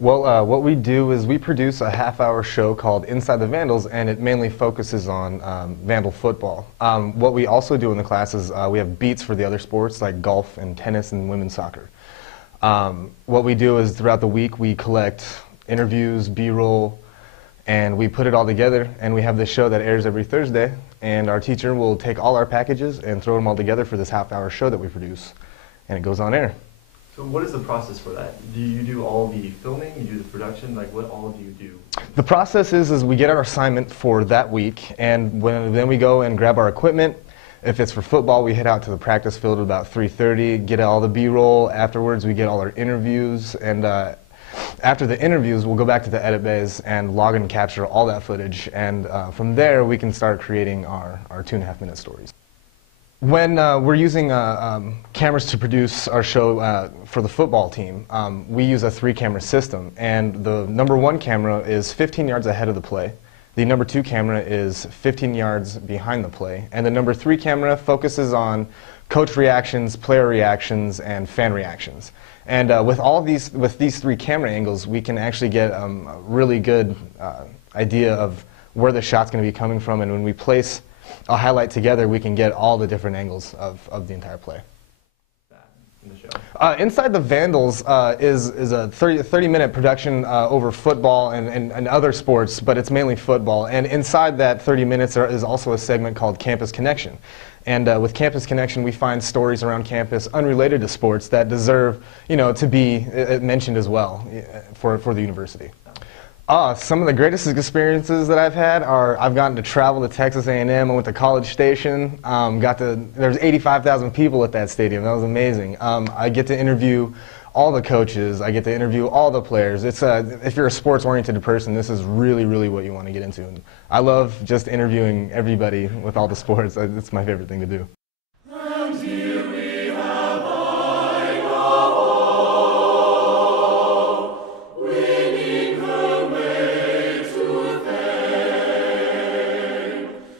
Well, what we do is we produce a half-hour show called Inside the Vandals, and it mainly focuses on Vandal football. What we also do in the class is we have beats for the other sports like golf and tennis and women's soccer. What we do is throughout the week we collect interviews, B-roll, and we put it all together, and we have this show that airs every Thursday, and our teacher will take all our packages and throw them all together for this half-hour show that we produce, and it goes on air. So what is the process for that? Do you do all the filming, you do the production, like what all do you do? The process is we get our assignment for that week, and then we go and grab our equipment. If it's for football, we head out to the practice field at about 3:30, get all the B-roll. Afterwards, we get all our interviews, and after the interviews, we'll go back to the edit bays and log and capture all that footage, and from there, we can start creating our 2.5-minute stories. When we're using cameras to produce our show for the football team, we use a 3-camera system, and the number 1 camera is 15 yards ahead of the play. The number 2 camera is 15 yards behind the play, and the number 3 camera focuses on coach reactions, player reactions, and fan reactions. And with these 3 camera angles, we can actually get a really good idea of where the shot's going to be coming from, and when we place a highlight together, we can get all the different angles of the entire play. In the show? Inside the Vandals is a 30-minute production over football and other sports, but it's mainly football. And inside that 30 minutes is also a segment called Campus Connection. And with Campus Connection, we find stories around campus unrelated to sports that deserve, to be mentioned as well for the university. Some of the greatest experiences that I've had are I've gotten to travel to Texas A&M. I went to College Station. There's 85,000 people at that stadium. That was amazing. I get to interview all the coaches. I get to interview all the players. If you're a sports-oriented person, this is really, really what you want to get into. And I love just interviewing everybody with all the sports. It's my favorite thing to do.